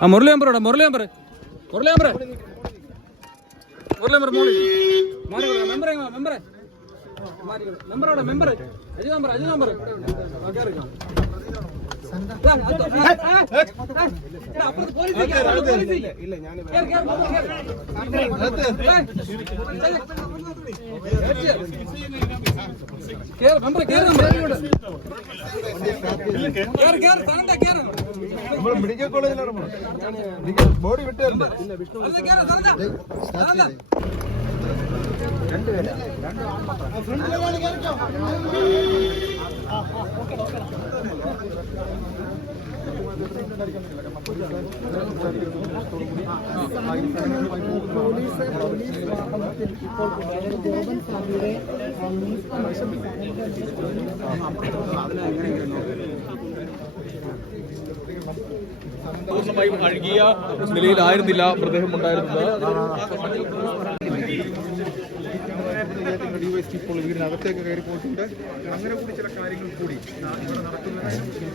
ആ മുരളി മെമ്പർ ഇവിടെ Murali member Murali member Murali member മോളി മാറി മെമ്പറെ മെമ്പറെ മെമ്പർ അവിടെ മെമ്പർ അജി മെമ്പർ തരണ്ട കേറ് നമ്മൾ മെഡിക്കൽ കോളേജിലാണ് ബോഡി വിട്ടേരുണ്ട് അത് പൂർണമായും അഴുകിയ നിലയിലായിരുന്നില്ല മൃതദേഹം ഉണ്ടായിരുന്നത് ഇപ്പോൾ വീടിനകത്തേക്ക് കയറി പോയിട്ടുണ്ട് അങ്ങനെ കൂടി ചില കാര്യങ്ങൾ കൂടി ഇവിടെ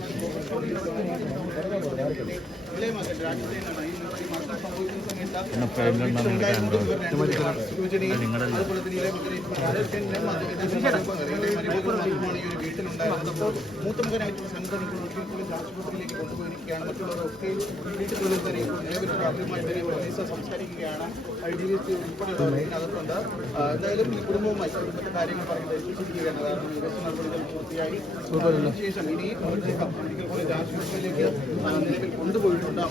മൂത്തമകനായിട്ടുള്ള സന്നദ്ധ ആശുപത്രിയിലേക്ക് കൊണ്ടുപോയിരിക്കുകയാണ് മറ്റുള്ളവരൊക്കെ വീട്ടിനുള്ളിൽ തന്നെ ഇപ്പോൾ നിലവിൽ പ്രാഥമികമായി തന്നെ പോലീസ് സംസ്കരിക്കുകയാണ് ഡി വി എസ് ഉൾപ്പെടെയുള്ളവർ ഇതിനകത്തുണ്ട് ആ, എന്തായാലും ഈ കുടുംബവുമായി കാര്യങ്ങൾ പറയുന്നത് അതിനുശേഷം ഇനി മെഡിക്കൽ കോളേജ് ആശുപത്രിയിലേക്ക് നിലവിൽ കൊണ്ടുപോയിട്ടുണ്ട്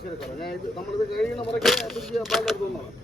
ശരി സാറേ ഇത് കഴിയുന്ന മുറയ്ക്ക് തിരിച്ച് ബാലിന്റെ അടുത്ത് വന്നതാണ്